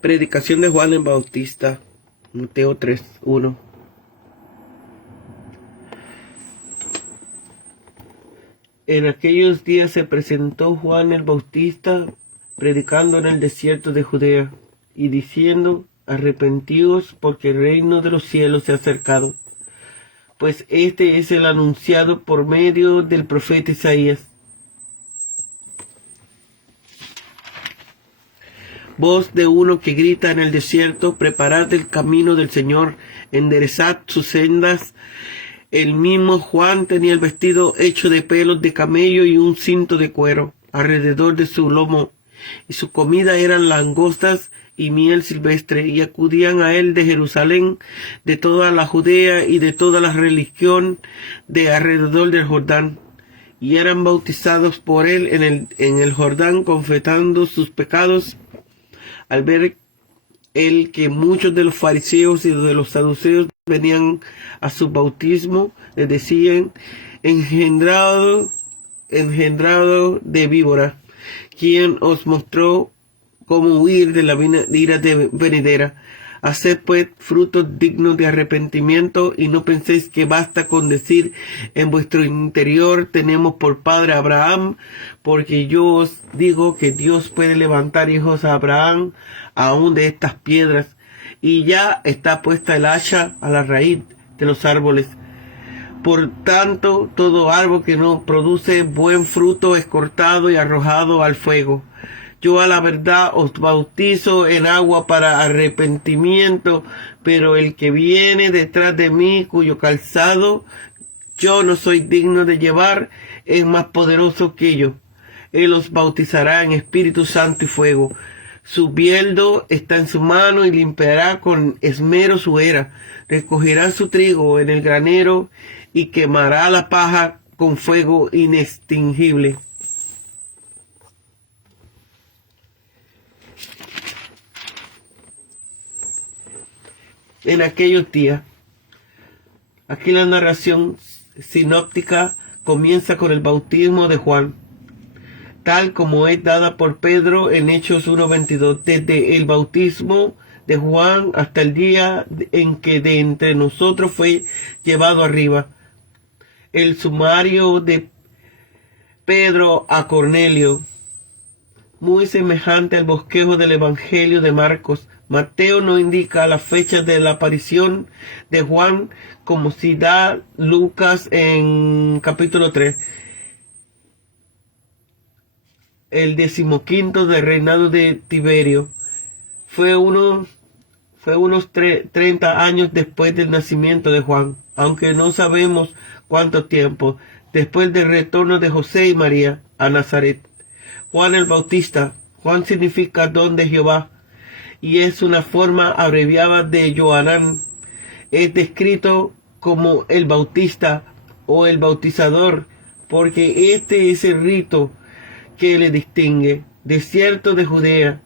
Predicación de Juan el Bautista, Mateo 3:1. En aquellos días se presentó Juan el Bautista predicando en el desierto de Judea y diciendo: arrepentíos, porque el reino de los cielos se ha acercado. Pues este es el anunciado por medio del profeta Isaías. Voz de uno que grita en el desierto: preparad el camino del Señor, enderezad sus sendas. El mismo Juan tenía el vestido hecho de pelos de camello y un cinto de cuero alrededor de su lomo, y su comida eran langostas y miel silvestre, y acudían a él de Jerusalén, de toda la Judea y de toda la religión de alrededor del Jordán, y eran bautizados por él en el Jordán, confesando sus pecados. Al ver él que muchos de los fariseos y de los saduceos venían a su bautismo, le decían: engendrado de víbora, ¿quién os mostró cómo huir de la ira venidera? Haced pues frutos dignos de arrepentimiento, y no penséis que basta con decir en vuestro interior: tenemos por padre a Abraham, porque yo os digo que Dios puede levantar hijos a Abraham aún de estas piedras. Y ya está puesta el hacha a la raíz de los árboles. Por tanto, todo árbol que no produce buen fruto es cortado y arrojado al fuego. Yo a la verdad os bautizo en agua para arrepentimiento, pero el que viene detrás de mí, cuyo calzado yo no soy digno de llevar, es más poderoso que yo. Él os bautizará en Espíritu Santo y fuego. Su bieldo está en su mano y limpiará con esmero su era. Recogerá su trigo en el granero y quemará la paja con fuego inextinguible. En aquellos días, aquí la narración sinóptica comienza con el bautismo de Juan, tal como es dada por Pedro en Hechos 1:22, desde el bautismo de Juan hasta el día en que de entre nosotros fue llevado arriba. El sumario de Pedro a Cornelio, muy semejante al bosquejo del Evangelio de Marcos. Mateo no indica la fecha de la aparición de Juan, como si da Lucas en capítulo 3. El 15º del reinado de Tiberio fue unos 30 años después del nacimiento de Juan, aunque no sabemos cuánto tiempo, después del retorno de José y María a Nazaret. Juan el Bautista. Juan significa don de Jehová, y es una forma abreviada de Johanán. Es descrito como el Bautista o el Bautizador, porque este es el rito que le distingue. Desierto de Judea.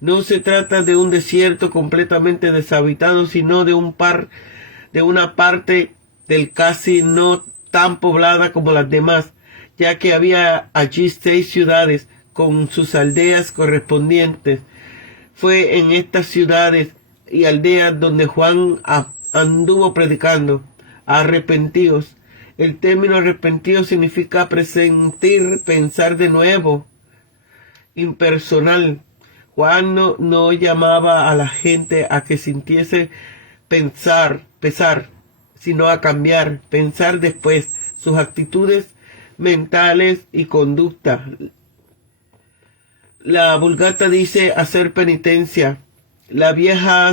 No se trata de un desierto completamente deshabitado, sino de una parte del casi no tan poblada como las demás, ya que había allí 6 ciudades con sus aldeas correspondientes. Fue en estas ciudades y aldeas donde Juan anduvo predicando: arrepentíos. El término arrepentido significa presentir, pensar de nuevo, impersonal. Juan no llamaba a la gente a que sintiese pesar, sino a cambiar, pensar después sus actitudes mentales y conducta. La Vulgata dice hacer penitencia. La vieja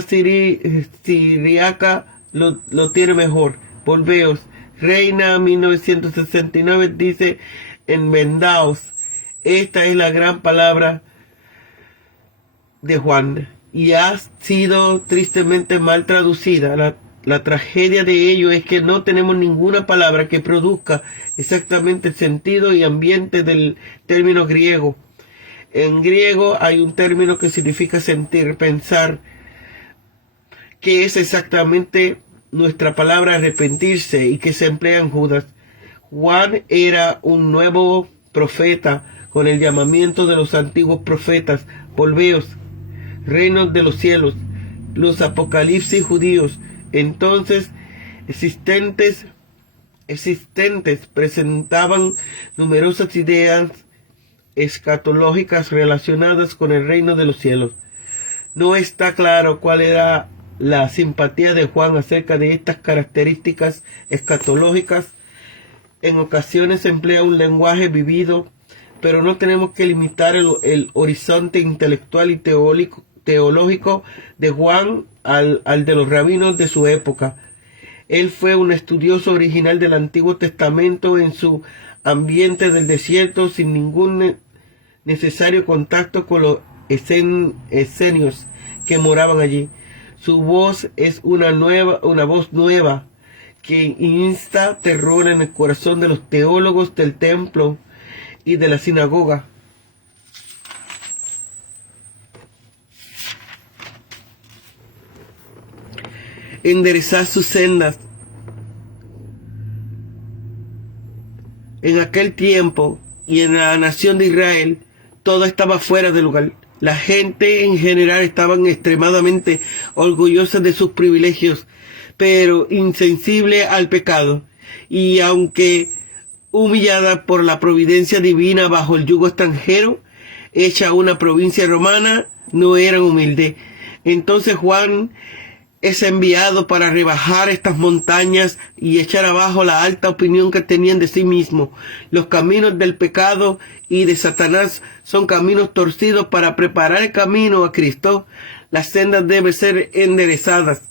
siriaca lo tiene mejor. Volveos. Reina 1969 dice: enmendaos. Esta es la gran palabra de Juan, y ha sido tristemente mal traducida. La tragedia de ello es que no tenemos ninguna palabra que produzca exactamente el sentido y ambiente del término griego. En griego hay un término que significa sentir, pensar, que es exactamente nuestra palabra arrepentirse, y que se emplea en Judas. Juan era un nuevo profeta con el llamamiento de los antiguos profetas: volveos, reinos de los cielos. Los apocalipsis judíos entonces existentes presentaban numerosas ideas escatológicas relacionadas con el reino de los cielos. No está claro cuál era la simpatía de Juan acerca de estas características escatológicas. En ocasiones se emplea un lenguaje vivido, pero no tenemos que limitar el horizonte intelectual y teológico de Juan al de los rabinos de su época. Él fue un estudioso original del Antiguo Testamento en su ambiente del desierto, sin ningún necesario contacto con los esenios que moraban allí. Su voz es una voz nueva que insta terror en el corazón de los teólogos del templo y de la sinagoga. Enderezar sus sendas. En aquel tiempo y en la nación de Israel, todo estaba fuera de lugar. La gente en general estaban extremadamente orgullosa de sus privilegios, pero insensible al pecado. Y aunque humillada por la providencia divina bajo el yugo extranjero, hecha una provincia romana, no eran humildes. Entonces Juan es enviado para rebajar estas montañas y echar abajo la alta opinión que tenían de sí mismos. Los caminos del pecado y de Satanás son caminos torcidos para preparar el camino a Cristo. Las sendas deben ser enderezadas.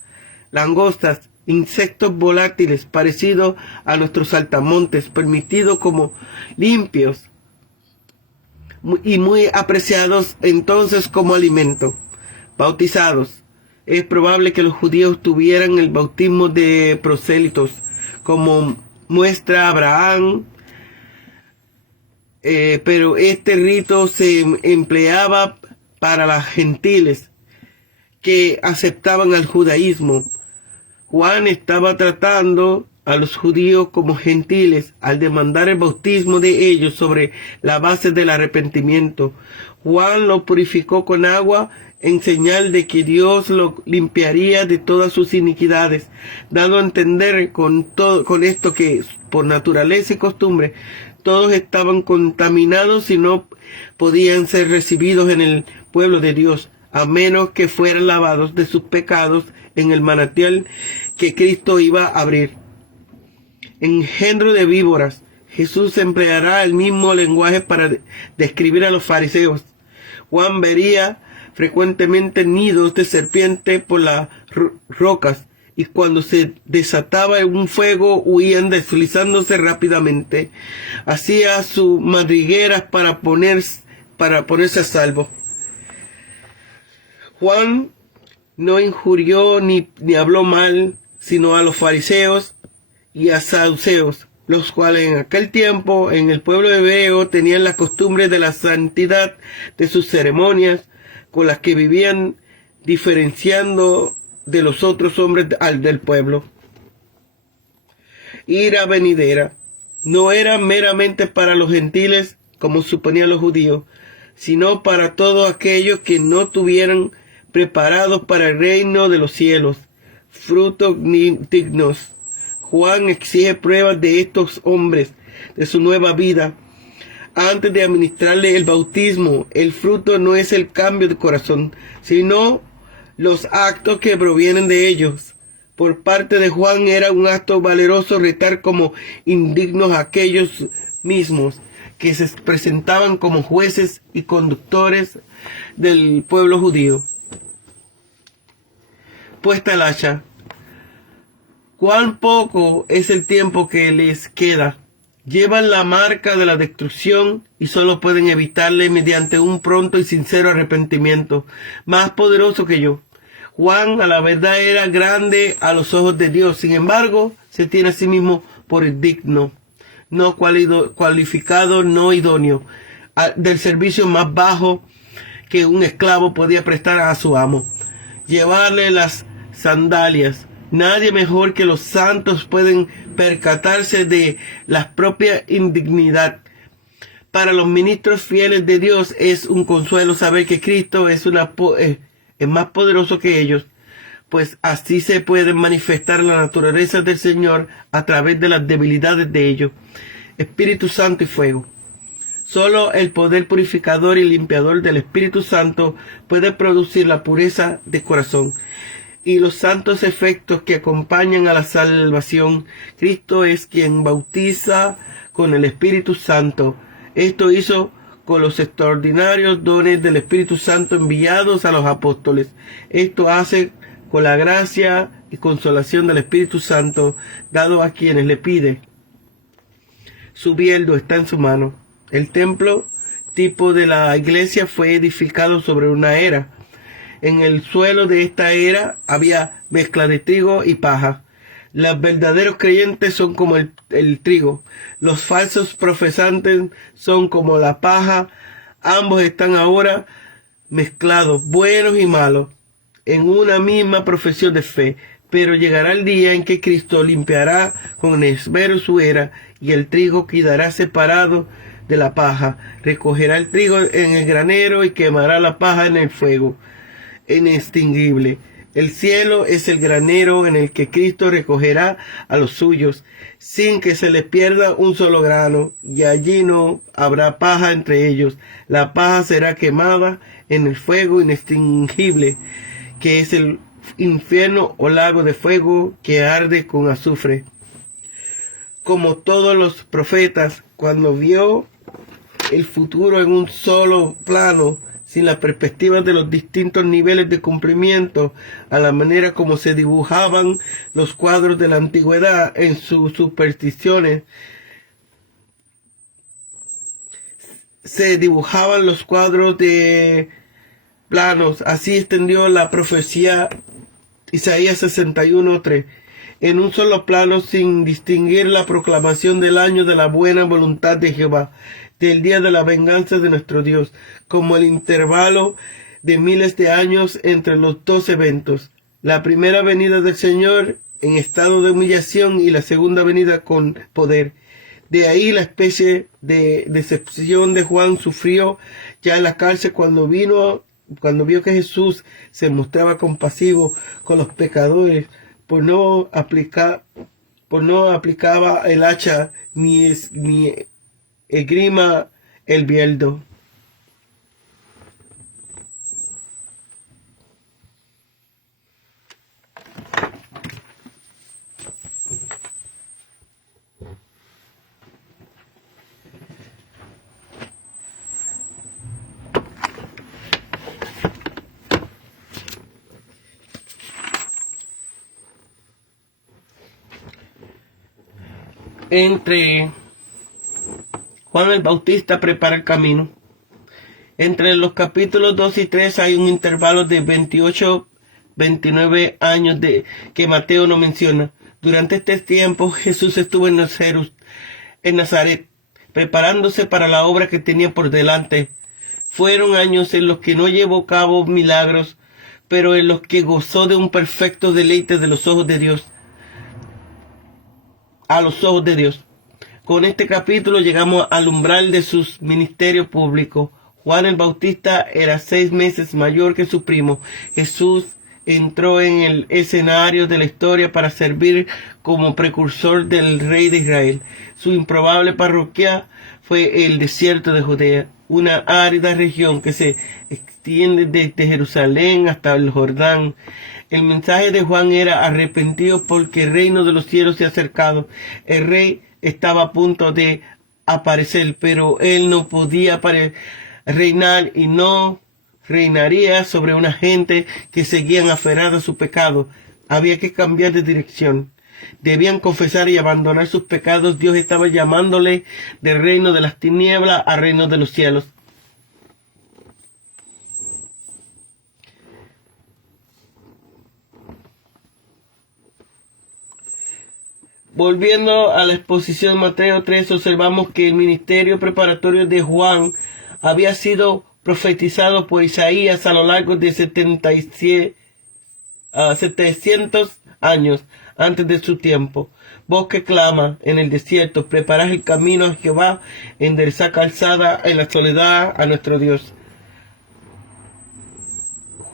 Langostas, insectos volátiles parecidos a nuestros saltamontes, permitidos como limpios y muy apreciados entonces como alimento. Bautizados. Es probable que los judíos tuvieran el bautismo de prosélitos, como muestra Abraham, pero este rito se empleaba para los gentiles que aceptaban al judaísmo. Juan estaba tratando a los judíos como gentiles al demandar el bautismo de ellos sobre la base del arrepentimiento. Juan lo purificó con agua en señal de que Dios lo limpiaría de todas sus iniquidades, dando a entender con esto que por naturaleza y costumbre todos estaban contaminados y no podían ser recibidos en el pueblo de Dios, a menos que fueran lavados de sus pecados en el manantial que Cristo iba a abrir. Engendro de víboras. Jesús empleará el mismo lenguaje para describir a los fariseos. Juan vería frecuentemente nidos de serpiente por las rocas, y cuando se desataba un fuego huían deslizándose rápidamente. Hacía sus madrigueras para ponerse a salvo. Juan no injurió ni habló mal, sino a los fariseos y a saduceos, los cuales en aquel tiempo en el pueblo hebreo tenían la costumbre de la santidad de sus ceremonias, con las que vivían diferenciando de los otros hombres del pueblo. Ira venidera no era meramente para los gentiles, como suponían los judíos, sino para todos aquellos que no tuvieran preparados para el reino de los cielos, frutos dignos. Juan exige pruebas de estos hombres, de su nueva vida, antes de administrarle el bautismo. El fruto no es el cambio de corazón, sino los actos que provienen de ellos. Por parte de Juan era un acto valeroso retar como indignos a aquellos mismos que se presentaban como jueces y conductores del pueblo judío. Puesta el hacha. Cuán poco es el tiempo que les queda. Llevan la marca de la destrucción y solo pueden evitarle mediante un pronto y sincero arrepentimiento, más poderoso que yo. Juan a la verdad era grande a los ojos de Dios, sin embargo se tiene a sí mismo por digno, no cualificado, no idóneo, del servicio más bajo que un esclavo podía prestar a su amo. Llevarle las sandalias. Nadie mejor que los santos pueden percatarse de la propia indignidad. Para los ministros fieles de Dios es un consuelo saber que Cristo es es más poderoso que ellos, pues así se puede manifestar la naturaleza del Señor a través de las debilidades de ellos. Espíritu Santo y fuego. Solo el poder purificador y limpiador del Espíritu Santo puede producir la pureza de corazón y los santos efectos que acompañan a la salvación. Cristo es quien bautiza con el Espíritu Santo. Esto hizo con los extraordinarios dones del Espíritu Santo enviados a los apóstoles. Esto hace con la gracia y consolación del Espíritu Santo dado a quienes le pide. Su bieldo está en su mano. El templo, tipo de la iglesia, fue edificado sobre una era. En el suelo de esta era había mezcla de trigo y paja. Los verdaderos creyentes son como el trigo. Los falsos profesantes son como la paja. Ambos están ahora mezclados, buenos y malos, en una misma profesión de fe. Pero llegará el día en que Cristo limpiará con esmero su era y el trigo quedará separado de la paja. Recogerá el trigo en el granero y quemará la paja en el fuego inextinguible. El cielo es el granero en el que Cristo recogerá a los suyos, sin que se les pierda un solo grano, y allí no habrá paja entre ellos. La paja será quemada en el fuego inextinguible, que es el infierno o lago de fuego que arde con azufre. Como todos los profetas, cuando vio el futuro en un solo plano, sin la perspectiva de los distintos niveles de cumplimiento, a la manera como se dibujaban los cuadros de la antigüedad en sus supersticiones, se dibujaban los cuadros de planos. Así extendió la profecía Isaías 61:3. En un solo plano, sin distinguir la proclamación del año de la buena voluntad de Jehová, del día de la venganza de nuestro Dios, como el intervalo de miles de años entre los dos eventos, la primera venida del Señor en estado de humillación y la segunda venida con poder. De ahí la especie de decepción de Juan sufrió ya en la cárcel cuando vio que Jesús se mostraba compasivo con los pecadores, por no aplicaba el hacha ni esgrima el bieldo. Entre Juan el Bautista prepara el camino. Entre los capítulos 2 y 3 hay un intervalo de 29 años que Mateo no menciona. Durante este tiempo Jesús estuvo en Nazaret, preparándose para la obra que tenía por delante. Fueron años en los que no llevó a cabo milagros, pero en los que gozó de un perfecto deleite de los ojos de Dios. A los ojos de Dios. Con este capítulo llegamos al umbral de su ministerio público. Juan el Bautista era 6 meses mayor que su primo. Jesús entró en el escenario de la historia para servir como precursor del rey de Israel. Su improbable parroquia fue el desierto de Judea, una árida región que se extiende desde Jerusalén hasta el Jordán. El mensaje de Juan era: arrepentidos porque el reino de los cielos se ha acercado. El rey estaba a punto de aparecer, pero él no podía reinar y no reinaría sobre una gente que seguían aferrada a su pecado. Había que cambiar de dirección. Debían confesar y abandonar sus pecados. Dios estaba llamándole del reino de las tinieblas al reino de los cielos. Volviendo a la exposición de Mateo 3, observamos que el ministerio preparatorio de Juan había sido profetizado por Isaías a lo largo de 700 años antes de su tiempo. Voz que clama en el desierto: preparad el camino a Jehová, enderezad calzada en la soledad a nuestro Dios.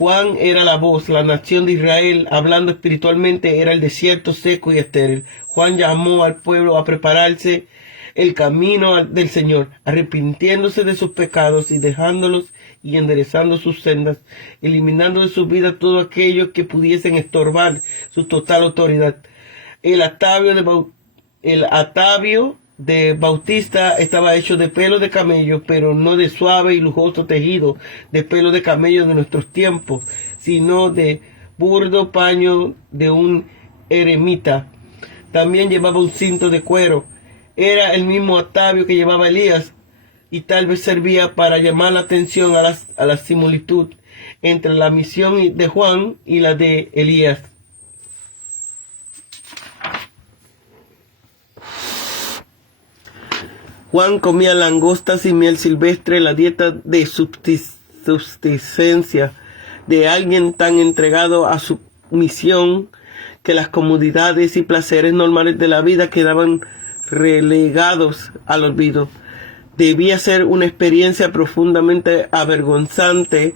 Juan era la voz, la nación de Israel, hablando espiritualmente, era el desierto seco y estéril. Juan llamó al pueblo a prepararse el camino del Señor, arrepintiéndose de sus pecados y dejándolos y enderezando sus sendas, eliminando de su vida todo aquello que pudiesen estorbar su total autoridad. El atavio de Bautista estaba hecho de pelo de camello, pero no de suave y lujoso tejido de pelo de camello de nuestros tiempos, sino de burdo paño de un eremita. También llevaba un cinto de cuero. Era el mismo atavio que llevaba Elías, y tal vez servía para llamar la atención a la similitud entre la misión de Juan y la de Elías. Juan comía langostas y miel silvestre, la dieta de subsistencia de alguien tan entregado a su misión que las comodidades y placeres normales de la vida quedaban relegados al olvido. Debía ser una experiencia profundamente avergonzante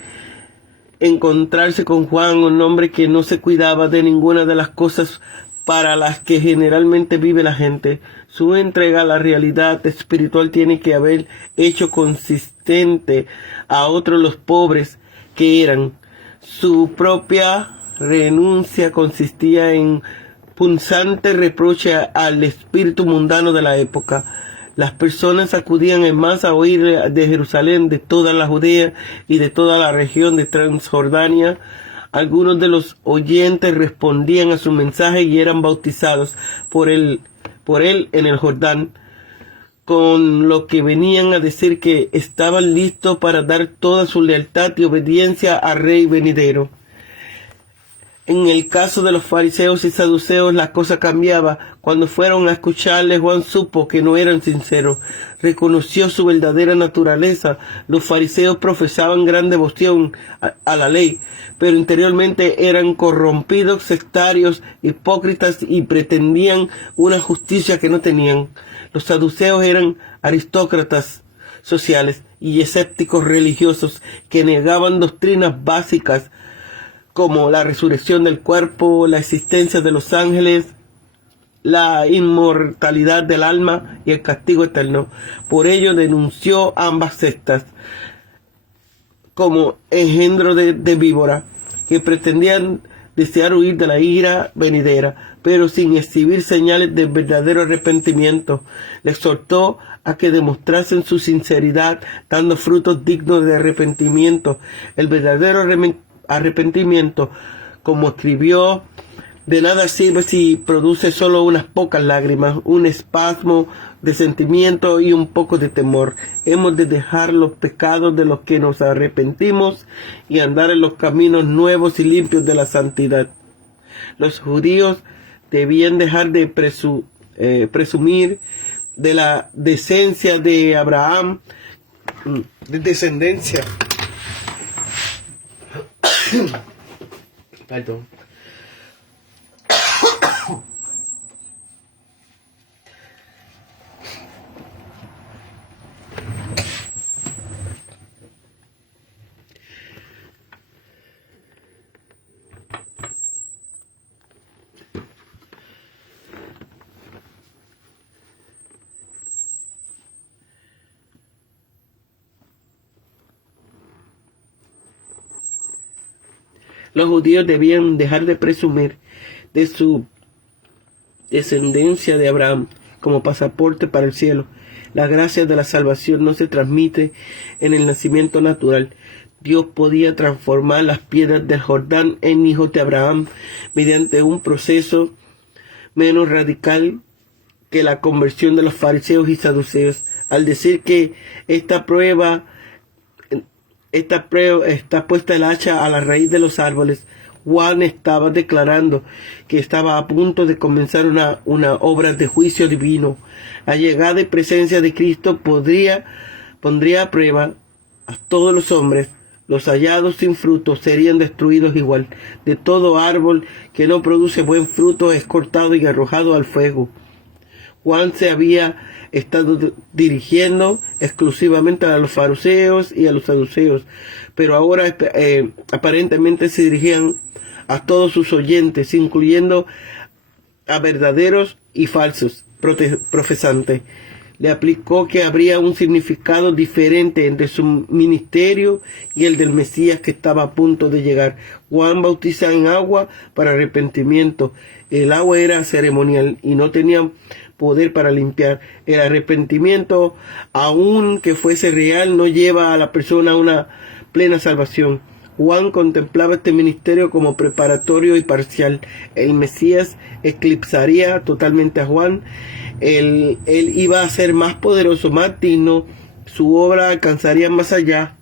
encontrarse con Juan, un hombre que no se cuidaba de ninguna de las cosas para las que generalmente vive la gente. Su entrega a la realidad espiritual tiene que haber hecho consistente a otros los pobres que eran. Su propia renuncia consistía en punzante reproche al espíritu mundano de la época. Las personas acudían en masa a oír de Jerusalén, de toda la Judea y de toda la región de Transjordania. Algunos de los oyentes respondían a su mensaje y eran bautizados por él en el Jordán, con lo que venían a decir que estaban listos para dar toda su lealtad y obediencia al Rey venidero. En el caso de los fariseos y saduceos la cosa cambiaba. Cuando fueron a escucharle, Juan supo que no eran sinceros. Reconoció su verdadera naturaleza. Los fariseos profesaban gran devoción a la ley, pero interiormente eran corrompidos, sectarios, hipócritas y pretendían una justicia que no tenían. Los saduceos eran aristócratas sociales y escépticos religiosos que negaban doctrinas básicas como la resurrección del cuerpo, la existencia de los ángeles, la inmortalidad del alma y el castigo eterno. Por ello denunció ambas sectas como engendro de víbora, que pretendían desear huir de la ira venidera, pero sin exhibir señales de verdadero arrepentimiento. Le exhortó a que demostrasen su sinceridad, dando frutos dignos de arrepentimiento. El verdadero arrepentimiento, como escribió, de nada sirve si produce solo unas pocas lágrimas, un espasmo de sentimiento y un poco de temor. Hemos de dejar los pecados de los que nos arrepentimos y andar en los caminos nuevos y limpios de la santidad. Los judíos debían dejar de presumir de la descendencia de Abraham, Perdón. Los judíos debían dejar de presumir de su descendencia de Abraham como pasaporte para el cielo. La gracia de la salvación no se transmite en el nacimiento natural. Dios podía transformar las piedras del Jordán en hijos de Abraham mediante un proceso menos radical que la conversión de los fariseos y saduceos. Al decir que esta prueba está puesta el hacha a la raíz de los árboles, Juan estaba declarando que estaba a punto de comenzar una obra de juicio divino. La llegada y presencia de Cristo pondría a prueba a todos los hombres. Los hallados sin fruto serían destruidos igual. De todo árbol que no produce buen fruto es cortado y arrojado al fuego. Juan se había estado dirigiendo exclusivamente a los fariseos y a los saduceos, pero ahora aparentemente se dirigían a todos sus oyentes, incluyendo a verdaderos y falsos profesantes. Le aplicó que habría un significado diferente entre su ministerio y el del Mesías que estaba a punto de llegar. Juan bautiza en agua para arrepentimiento. El agua era ceremonial y no tenía poder para limpiar. El arrepentimiento, aunque fuese real, no lleva a la persona a una plena salvación. Juan contemplaba este ministerio como preparatorio y parcial. El Mesías eclipsaría totalmente a Juan. Él iba a ser más poderoso, más digno. Su obra alcanzaría más allá,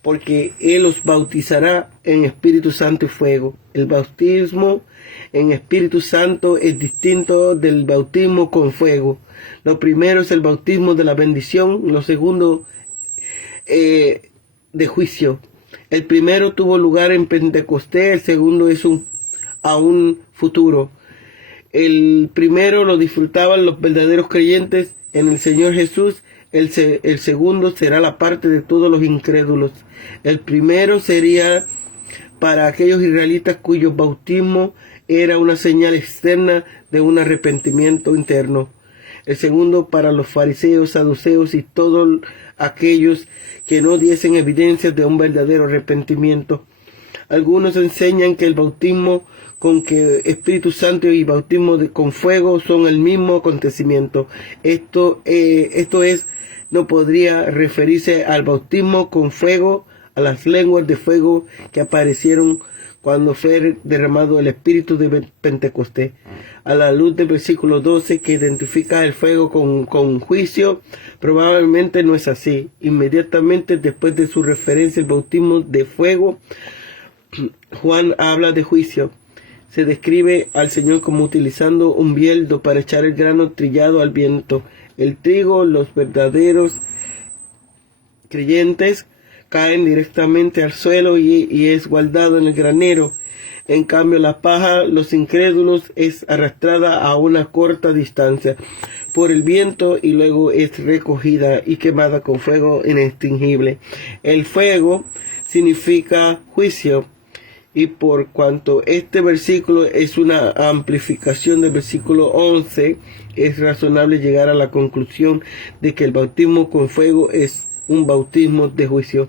porque Él los bautizará en Espíritu Santo y fuego. El bautismo en Espíritu Santo es distinto del bautismo con fuego. Lo primero es el bautismo de la bendición, lo segundo de juicio. El primero tuvo lugar en Pentecostés, el segundo es aún futuro. El primero lo disfrutaban los verdaderos creyentes en el Señor Jesús. El segundo será la parte de todos los incrédulos. El primero sería para aquellos israelitas cuyo bautismo era una señal externa de un arrepentimiento interno. El segundo para los fariseos, saduceos y todos aquellos que no diesen evidencias de un verdadero arrepentimiento. Algunos enseñan que el bautismo con que Espíritu Santo y bautismo con fuego son el mismo acontecimiento. Esto no podría referirse al bautismo con fuego, a las lenguas de fuego que aparecieron cuando fue derramado el Espíritu de Pentecostés. A la luz del versículo 12 que identifica el fuego con juicio, probablemente no es así. Inmediatamente después de su referencia al bautismo de fuego, Juan habla de juicio. Se describe al Señor como utilizando un bieldo para echar el grano trillado al viento. El trigo, los verdaderos creyentes, caen directamente al suelo y es guardado en el granero. En cambio, la paja, los incrédulos, es arrastrada a una corta distancia por el viento y luego es recogida y quemada con fuego inextinguible. El fuego significa juicio. Y por cuanto este versículo es una amplificación del versículo 11, es razonable llegar a la conclusión de que el bautismo con fuego es un bautismo de juicio.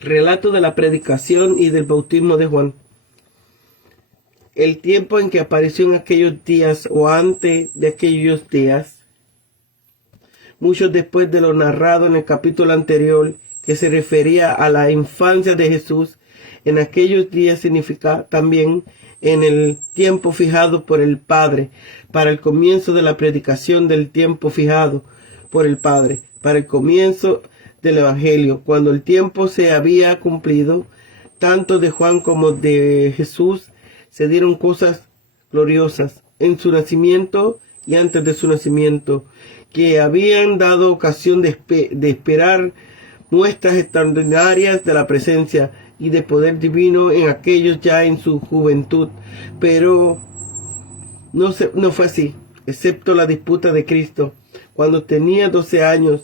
Relato de la predicación y del bautismo de Juan. El tiempo en que apareció en aquellos días o antes de aquellos días, mucho después de lo narrado en el capítulo anterior, que se refería a la infancia de Jesús, en aquellos días significa también en el tiempo fijado por el Padre, para el comienzo de la predicación del tiempo fijado por el Padre, para el comienzo del Evangelio, cuando el tiempo se había cumplido, tanto de Juan como de Jesús se dieron cosas gloriosas en su nacimiento y antes de su nacimiento, que habían dado ocasión de esperar muestras extraordinarias de la presencia y de poder divino en aquellos ya en su juventud, pero no fue así, excepto la disputa de Cristo, cuando tenía 12 años,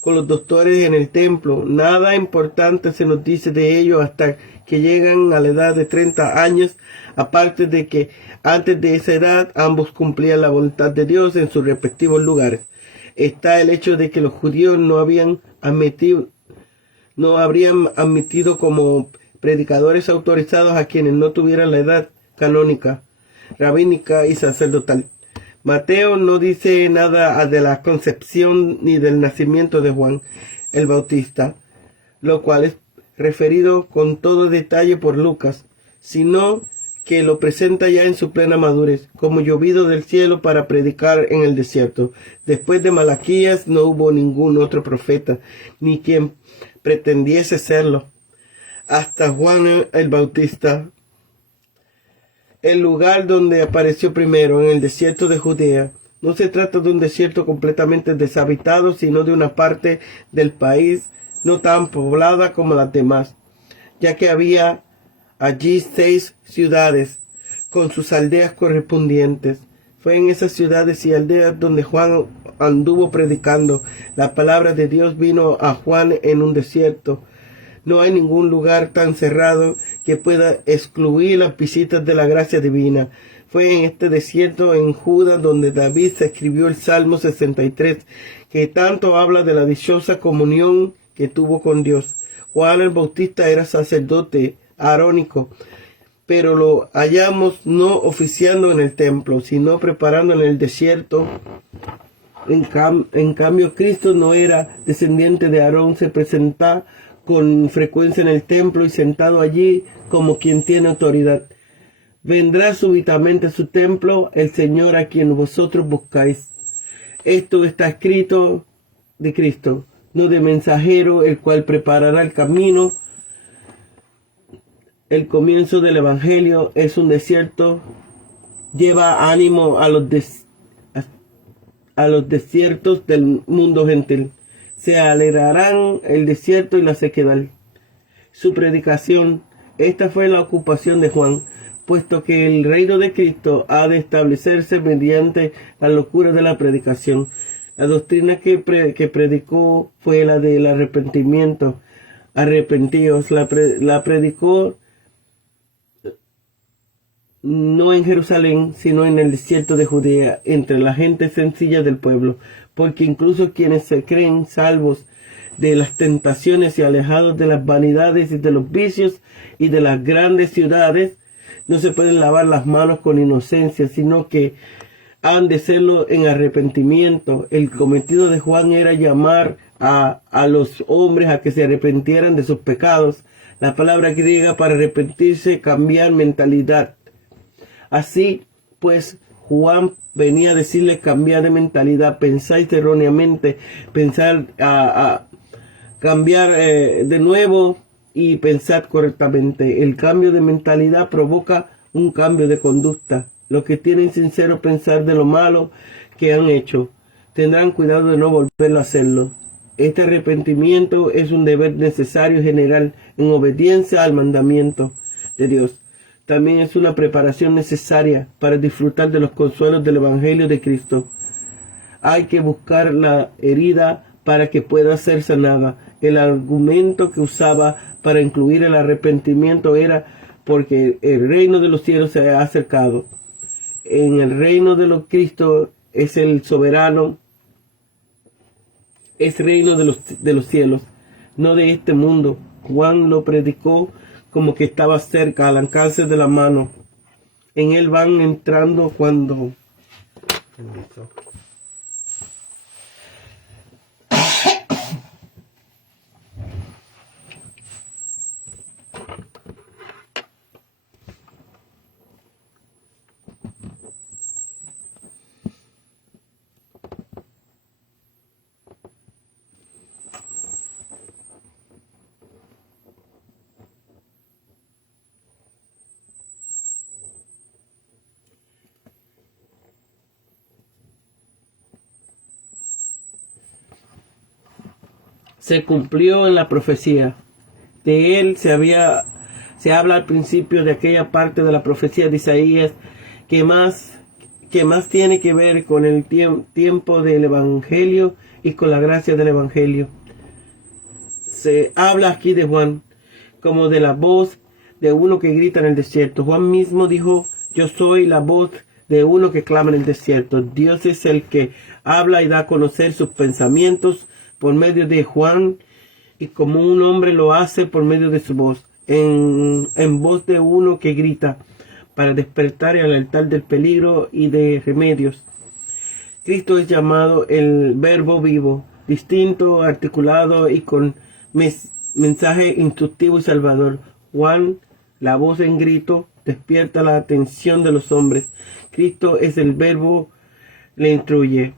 con los doctores en el templo. Nada importante se nos dice de ellos hasta que llegan a la edad de 30 años, aparte de que antes de esa edad ambos cumplían la voluntad de Dios en sus respectivos lugares. Está el hecho de que los judíos no habrían admitido como predicadores autorizados a quienes no tuvieran la edad canónica, rabínica y sacerdotal. Mateo no dice nada de la concepción ni del nacimiento de Juan el Bautista, lo cual es referido con todo detalle por Lucas, sino que lo presenta ya en su plena madurez, como llovido del cielo para predicar en el desierto. Después de Malaquías no hubo ningún otro profeta, ni quien pretendiese serlo, hasta Juan el Bautista. El lugar donde apareció primero, en el desierto de Judea, no se trata de un desierto completamente deshabitado, sino de una parte del país no tan poblada como las demás, ya que había allí 6 ciudades con sus aldeas correspondientes. Fue en esas ciudades y aldeas donde Juan anduvo predicando. La palabra de Dios vino a Juan en un desierto. No hay ningún lugar tan cerrado que pueda excluir las visitas de la gracia divina. Fue en este desierto en Judá donde David se escribió el Salmo 63, que tanto habla de la dichosa comunión que tuvo con Dios. Juan el Bautista era sacerdote arónico, pero lo hallamos no oficiando en el templo, sino preparando en el desierto. En cambio, Cristo no era descendiente de Aarón, se presenta con frecuencia en el templo y sentado allí como quien tiene autoridad. Vendrá súbitamente a su templo el Señor a quien vosotros buscáis. Esto está escrito de Cristo, no de mensajero, el cual preparará el camino. El comienzo del Evangelio es un desierto, lleva ánimo a los desiertos del mundo gentil. Se alegrarán el desierto y la sequedad. Su predicación, esta fue la ocupación de Juan, puesto que el reino de Cristo ha de establecerse mediante la locura de la predicación. La doctrina que predicó fue la del arrepentimiento. Arrepentíos, la predicó no en Jerusalén, sino en el desierto de Judea, entre la gente sencilla del pueblo, porque incluso quienes se creen salvos de las tentaciones y alejados de las vanidades y de los vicios y de las grandes ciudades, no se pueden lavar las manos con inocencia, sino que han de hacerlo en arrepentimiento. El cometido de Juan era llamar a los hombres a que se arrepintieran de sus pecados. La palabra griega para arrepentirse, cambiar mentalidad. Así pues, Juan venía a decirles: cambiar de mentalidad, pensáis erróneamente, pensar cambiar de nuevo y pensar correctamente. El cambio de mentalidad provoca un cambio de conducta. Los que tienen sincero pensar de lo malo que han hecho, tendrán cuidado de no volverlo a hacerlo. Este arrepentimiento es un deber necesario y general en obediencia al mandamiento de Dios. También es una preparación necesaria para disfrutar de los consuelos del Evangelio de Cristo. Hay que buscar la herida para que pueda ser sanada. El argumento que usaba para incluir el arrepentimiento era porque el reino de los cielos se ha acercado. En el reino de los Cristo es el soberano, es reino de los cielos, no de este mundo. Juan lo predicó como que estaba cerca, al alcance de la mano. En él van entrando cuando... se cumplió en la profecía. De él se habla al principio de aquella parte de la profecía de Isaías que más tiene que ver con el tiempo del Evangelio y con la gracia del Evangelio. Se habla aquí de Juan como de la voz de uno que grita en el desierto. Juan mismo dijo: yo soy la voz de uno que clama en el desierto. Dios es el que habla y da a conocer sus pensamientos por medio de Juan, y como un hombre lo hace por medio de su voz, en voz de uno que grita, para despertar y alertar del peligro y de remedios. Cristo es llamado el Verbo vivo, distinto, articulado y con mensaje instructivo y salvador. Juan, la voz en grito despierta la atención de los hombres. Cristo es el verbo, le instruye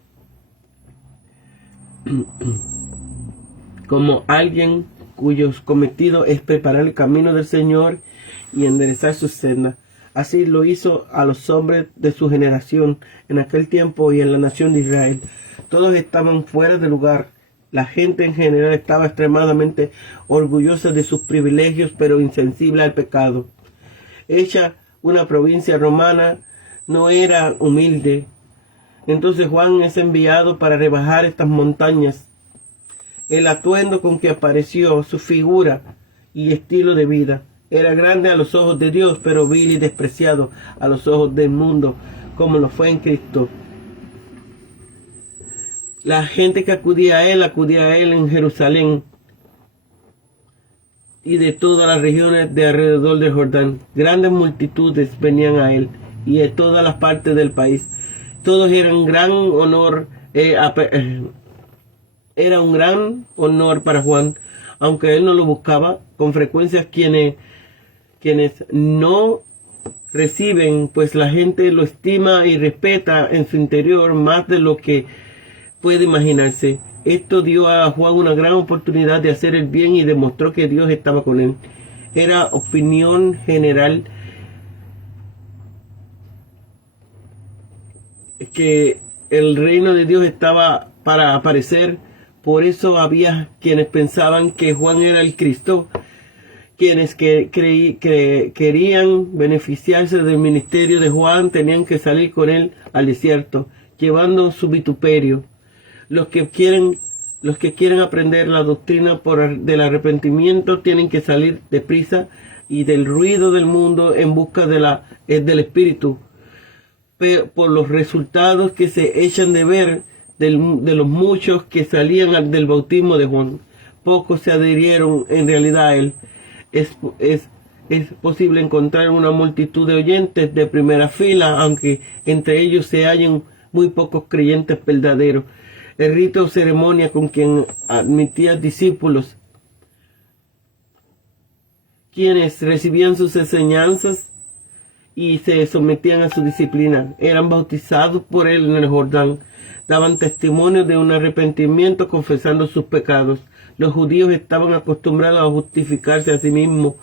como alguien cuyo cometido es preparar el camino del Señor y enderezar sus sendas. Así lo hizo a los hombres de su generación en aquel tiempo y en la nación de Israel. Todos estaban fuera de lugar. La gente en general estaba extremadamente orgullosa de sus privilegios, pero insensible al pecado. Hecha una provincia romana, no era humilde. Entonces Juan es enviado para rebajar estas montañas. El atuendo con que apareció, su figura y estilo de vida, era grande a los ojos de Dios, pero vil y despreciado a los ojos del mundo, como lo fue en Cristo. La gente que acudía a él en Jerusalén y de todas las regiones de alrededor del Jordán. Grandes multitudes venían a él y de todas las partes del país. Todos eran gran honor, era un gran honor para Juan, aunque él no lo buscaba. Con frecuencia quienes no reciben, pues la gente lo estima y respeta en su interior más de lo que puede imaginarse. Esto dio a Juan una gran oportunidad de hacer el bien y demostró que Dios estaba con él. Era opinión general que el reino de Dios estaba para aparecer. Por eso había quienes pensaban que Juan era el Cristo. Quienes querían beneficiarse del ministerio de Juan tenían que salir con él al desierto, llevando su vituperio. Los que quieren aprender la doctrina del arrepentimiento tienen que salir deprisa y del ruido del mundo en busca del Espíritu, por los resultados que se echan de ver de los muchos que salían del bautismo de Juan. Pocos se adhirieron en realidad a él. Es posible encontrar una multitud de oyentes de primera fila, aunque entre ellos se hallen muy pocos creyentes verdaderos. El rito o ceremonia con quien admitía discípulos, quienes recibían sus enseñanzas y se sometían a su disciplina, eran bautizados por él en el Jordán, daban testimonio de un arrepentimiento confesando sus pecados. Los judíos estaban acostumbrados a justificarse a sí mismos,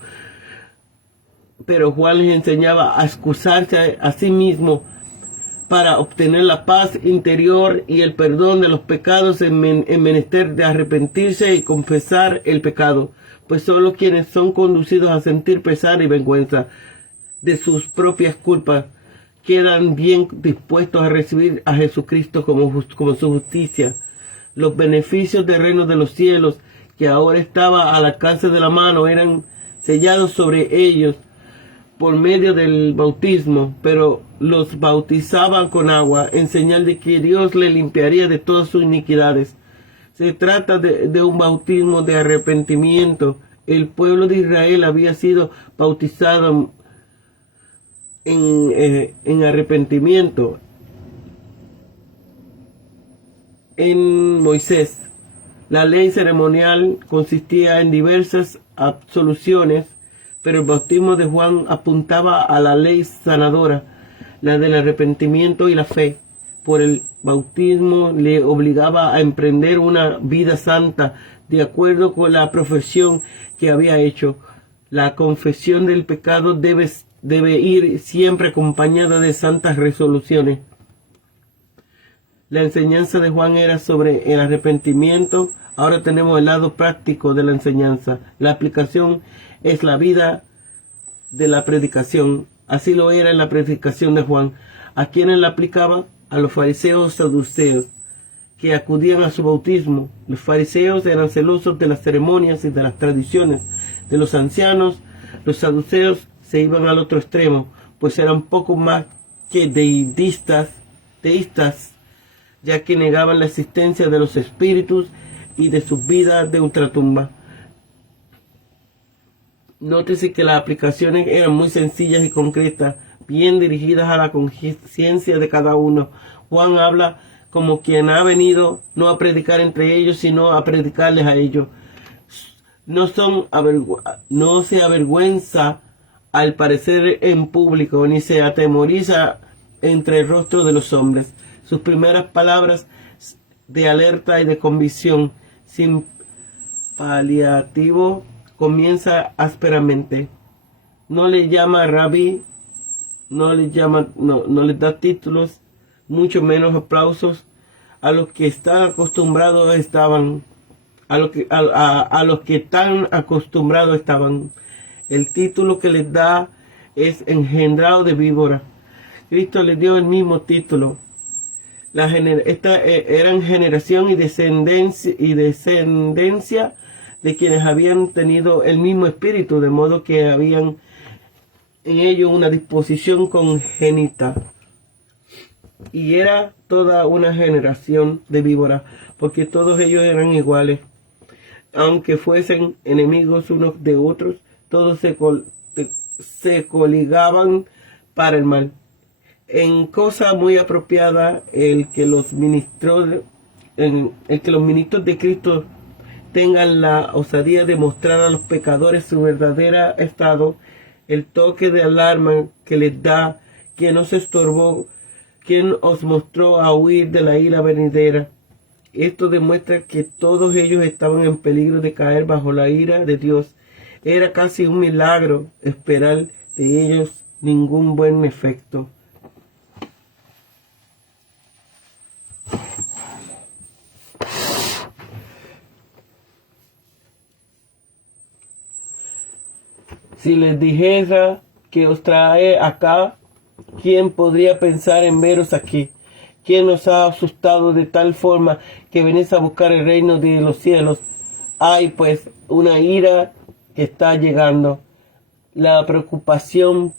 pero Juan les enseñaba a excusarse a sí mismo para obtener la paz interior y el perdón de los pecados en menester de arrepentirse y confesar el pecado, pues solo quienes son conducidos a sentir pesar y vergüenza de sus propias culpas quedan bien dispuestos a recibir a Jesucristo como su justicia. Los beneficios del reino de los cielos, que ahora estaba al alcance de la mano, eran sellados sobre ellos por medio del bautismo, pero los bautizaban con agua, en señal de que Dios le limpiaría de todas sus iniquidades. Se trata de un bautismo de arrepentimiento. El pueblo de Israel había sido bautizado en arrepentimiento en Moisés. La ley ceremonial consistía en diversas absoluciones, pero el bautismo de Juan apuntaba a la ley sanadora, la del arrepentimiento y la fe. Por el bautismo le obligaba a emprender una vida santa, de acuerdo con la profesión que había hecho. La confesión del pecado debe ir siempre acompañada de santas resoluciones. La enseñanza de Juan era sobre el arrepentimiento. Ahora tenemos el lado práctico de la enseñanza. La aplicación es la vida de la predicación. Así lo era en la predicación de Juan. ¿A quiénes la aplicaba? A los fariseos saduceos que acudían a su bautismo. Los fariseos eran celosos de las ceremonias y de las tradiciones de los ancianos. Los saduceos se iban al otro extremo, pues eran poco más que teístas, ya que negaban la existencia de los espíritus y de sus vidas de ultratumba. Nótese que las aplicaciones eran muy sencillas y concretas, bien dirigidas a la conciencia de cada uno. Juan habla como quien ha venido no a predicar entre ellos, sino a predicarles a ellos. No se avergüenza al parecer en público, ni se atemoriza entre el rostro de los hombres. Sus primeras palabras de alerta y de convicción, sin paliativo, comienza ásperamente. No le llama rabí, no les da títulos, mucho menos aplausos. A los que están acostumbrados estaban, a los que tan acostumbrados estaban. El título que les da es engendrado de víbora. Cristo les dio el mismo título. Eran generación y descendencia de quienes habían tenido el mismo espíritu, de modo que habían en ellos una disposición congénita. Y era toda una generación de víboras, porque todos ellos eran iguales. Aunque fuesen enemigos unos de otros, todos se coligaban para el mal. En cosa muy apropiada, el que los ministros de Cristo tengan la osadía de mostrar a los pecadores su verdadero estado, el toque de alarma que les da, quien os estorbó, quien os mostró a huir de la ira venidera. Esto demuestra que todos ellos estaban en peligro de caer bajo la ira de Dios. Era casi un milagro esperar de ellos ningún buen efecto. Si les dijera que os trae acá, ¿quién podría pensar en veros aquí? ¿Quién os ha asustado de tal forma que venís a buscar el reino de los cielos? Hay pues una ira que está llegando. La preocupación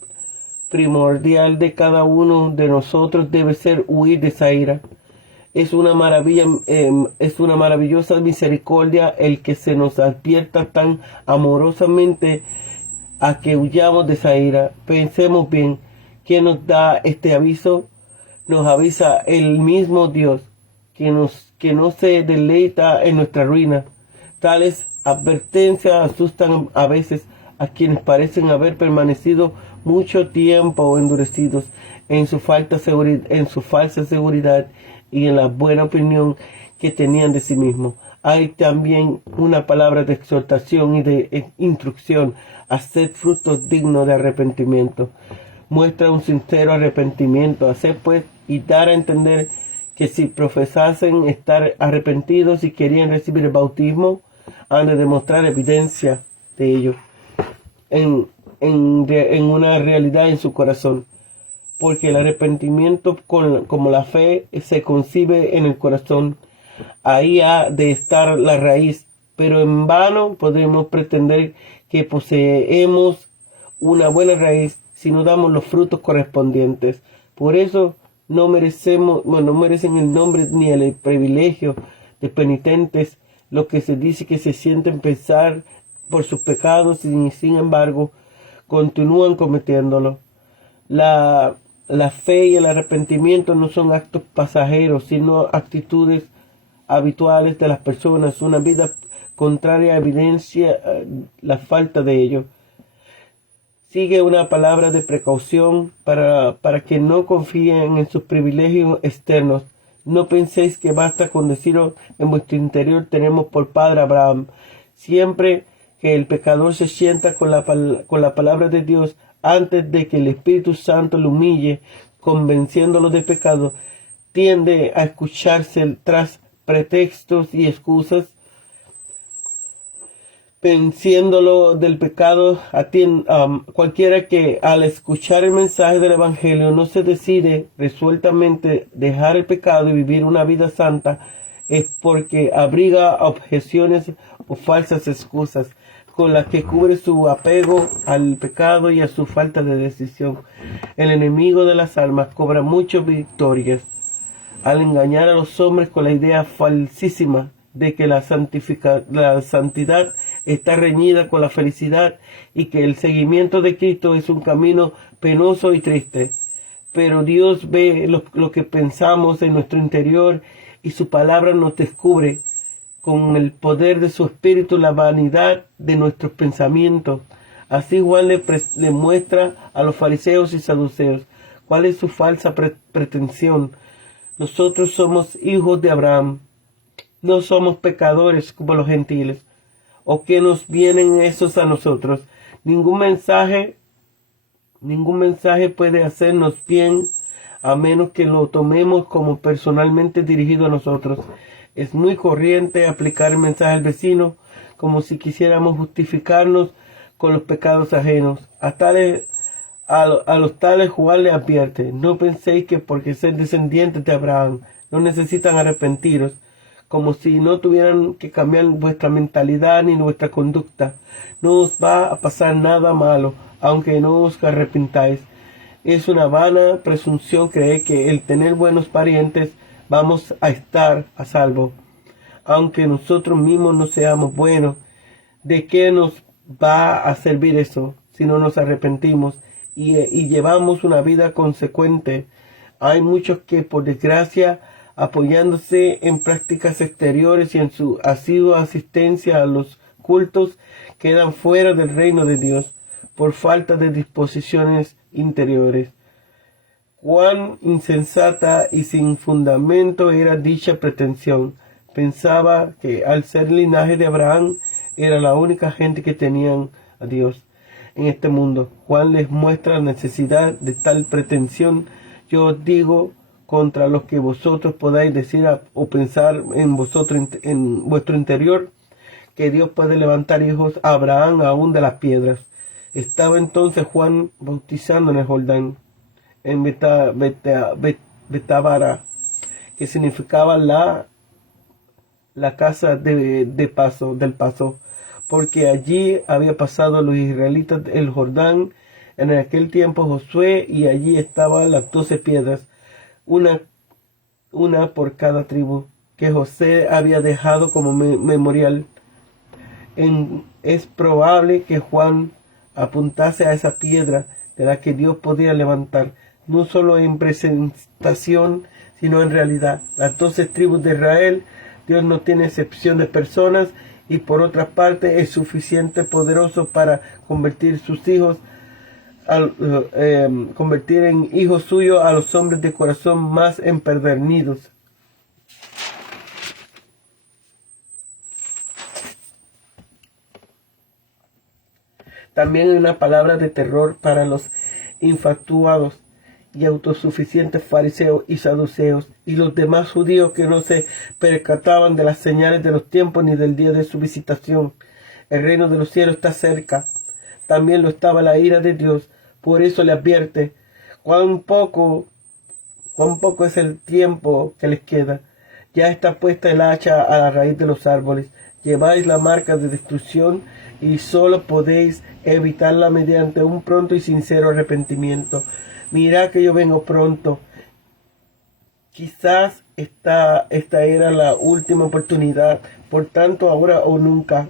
primordial de cada uno de nosotros debe ser huir de esa ira. Es una maravillosa misericordia el que se nos advierta tan amorosamente a que huyamos de esa ira. Pensemos bien, ¿quién nos da este aviso? Nos avisa el mismo Dios, que no se deleita en nuestra ruina. Tales advertencias asustan a veces a quienes parecen haber permanecido mucho tiempo endurecidos en su falsa seguridad y en la buena opinión que tenían de sí mismos. Hay también una palabra de exhortación y de instrucción: haced frutos dignos de arrepentimiento. Muestra un sincero arrepentimiento. Haced pues y dar a entender que si profesasen estar arrepentidos y querían recibir el bautismo, han de demostrar evidencia de ello en una realidad en su corazón. Porque el arrepentimiento, como la fe, se concibe en el corazón. Ahí ha de estar la raíz, pero en vano podemos pretender que poseemos una buena raíz si no damos los frutos correspondientes. Por eso no merecen el nombre ni el privilegio de penitentes los que se dice que se sienten pesar por sus pecados y sin embargo continúan cometiéndolo. La fe y el arrepentimiento no son actos pasajeros, sino actitudes habituales de las personas. Una vida contraria evidencia la falta de ello. Sigue una palabra de precaución para que no confíen en sus privilegios externos. No penséis que basta con deciros en vuestro interior: tenemos por padre Abraham. Siempre que el pecador se sienta con la palabra de Dios, antes de que el Espíritu Santo lo humille, convenciéndolo de pecado, tiende a escucharse tras pretextos y excusas, venciéndolo del pecado. Cualquiera que al escuchar el mensaje del Evangelio no se decide resueltamente dejar el pecado y vivir una vida santa, es porque abriga objeciones o falsas excusas con las que cubre su apego al pecado y a su falta de decisión. El enemigo de las almas cobra muchas victorias al engañar a los hombres con la idea falsísima de que la santidad está reñida con la felicidad y que el seguimiento de Cristo es un camino penoso y triste. Pero Dios ve lo que pensamos en nuestro interior y su palabra nos descubre con el poder de su Espíritu la vanidad de nuestros pensamientos. Así Juan le muestra a los fariseos y saduceos cuál es su falsa pretensión. Nosotros somos hijos de Abraham, no somos pecadores como los gentiles. ¿O qué nos vienen esos a nosotros? Ningún mensaje puede hacernos bien a menos que lo tomemos como personalmente dirigido a nosotros. Es muy corriente aplicar el mensaje al vecino como si quisiéramos justificarnos con los pecados ajenos. A los tales Juan le advierte: no penséis que porque ser descendientes de Abraham no necesitan arrepentiros, como si no tuvieran que cambiar vuestra mentalidad ni vuestra conducta. No os va a pasar nada malo, aunque no os arrepintáis. Es una vana presunción creer que el tener buenos parientes vamos a estar a salvo. Aunque nosotros mismos no seamos buenos, ¿de qué nos va a servir eso si no nos arrepentimos y llevamos una vida consecuente? Hay muchos que, por desgracia, apoyándose en prácticas exteriores y en su asidua asistencia a los cultos, quedan fuera del reino de Dios por falta de disposiciones interiores. Cuán insensata y sin fundamento era dicha pretensión. Pensaba que al ser linaje de Abraham era la única gente que tenían a Dios en este mundo. Juan les muestra la necesidad de tal pretensión. Yo os digo, contra los que vosotros podáis decir o pensar en vuestro interior, que Dios puede levantar hijos a Abraham aún de las piedras. Estaba entonces Juan bautizando en el Jordán, en Betabara, que significaba la casa del paso, porque allí había pasado los israelitas el Jordán en aquel tiempo Josué, y allí estaban las 12 piedras, una por cada tribu, que José había dejado como memorial. Es probable que Juan apuntase a esa piedra de la que Dios podía levantar, no solo en presentación, sino en realidad, las 12 tribus de Israel. Dios no tiene excepción de personas, y por otra parte es suficiente poderoso para convertir convertir en hijos suyos a los hombres de corazón más empedernidos. También hay una palabra de terror para los infatuados y autosuficientes fariseos y saduceos y los demás judíos que no se percataban de las señales de los tiempos ni del día de su visitación. El reino de los cielos está cerca. También lo estaba la ira de Dios. Por eso le advierte: cuán poco es el tiempo que les queda. Ya está puesta el hacha a la raíz de los árboles. Lleváis la marca de destrucción y solo podéis evitarla mediante un pronto y sincero arrepentimiento. Mirad que yo vengo pronto. Quizás esta era la última oportunidad, por tanto ahora o nunca.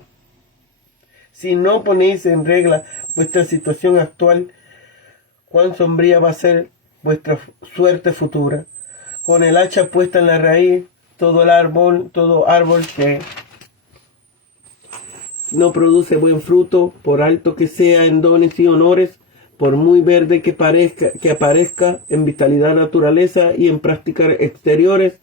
Si no ponéis en regla vuestra situación actual, cuán sombría va a ser vuestra suerte futura. Con el hacha puesta en la raíz, todo árbol que no produce buen fruto, por alto que sea en dones y honores, por muy verde que aparezca en vitalidad, naturaleza y en prácticas exteriores,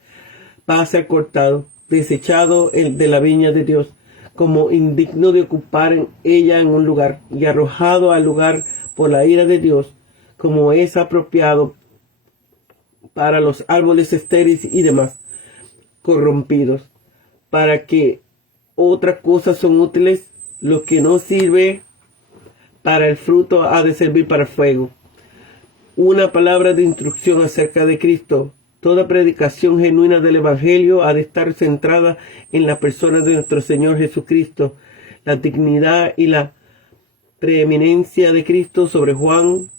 va a ser cortado, desechado de la viña de Dios, como indigno de ocupar en ella en un lugar, y arrojado al lugar por la ira de Dios, como es apropiado para los árboles estériles y demás corrompidos. Para que otras cosas son útiles, lo que no sirve para el fruto ha de servir para el fuego. Una palabra de instrucción acerca de Cristo. Toda predicación genuina del Evangelio ha de estar centrada en la persona de nuestro Señor Jesucristo. La dignidad y la preeminencia de Cristo sobre Juan.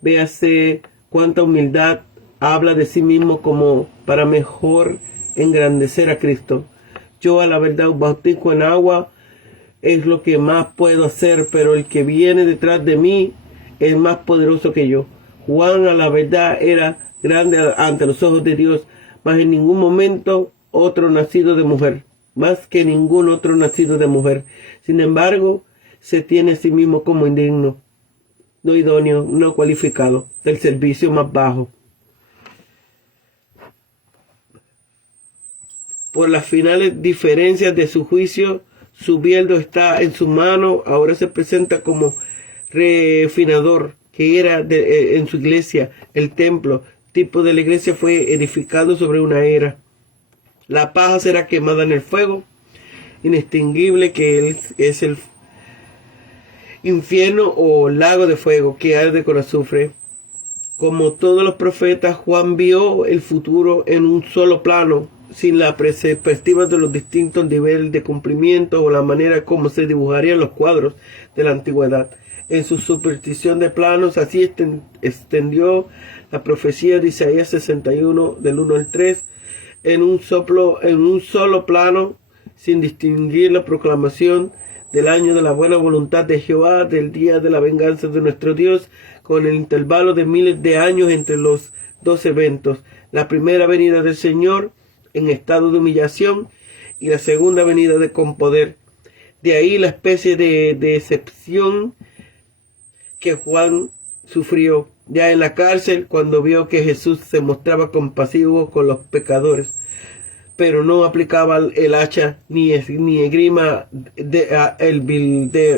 Véase cuánta humildad habla de sí mismo como para mejor engrandecer a Cristo. Yo a la verdad os bautizo en agua, es lo que más puedo hacer, pero el que viene detrás de mí es más poderoso que yo. Juan a la verdad era grande ante los ojos de Dios, mas en ningún momento otro nacido de mujer, más que ningún otro nacido de mujer. Sin embargo, se tiene a sí mismo como indigno, no idóneo, no cualificado, del servicio más bajo. Por las finales diferencias de su juicio, subiendo está en su mano, ahora se presenta como refinador, que era en su iglesia, el templo, tipo de la iglesia fue edificado sobre una era. La paja será quemada en el fuego, inextinguible que es el infierno o lago de fuego que arde con azufre. Como todos los profetas, Juan vio el futuro en un solo plano, sin la perspectiva de los distintos niveles de cumplimiento o la manera como se dibujarían los cuadros de la antigüedad. En su superstición de planos, así extendió la profecía de Isaías 61, del 1 al 3, en un solo plano, sin distinguir la proclamación del año de la buena voluntad de Jehová, del día de la venganza de nuestro Dios, con el intervalo de miles de años entre los dos eventos: la primera venida del Señor en estado de humillación y la segunda venida con poder. De ahí la especie de decepción que Juan sufrió ya en la cárcel cuando vio que Jesús se mostraba compasivo con los pecadores, pero no aplicaba el hacha ni esgrima el vildeldo.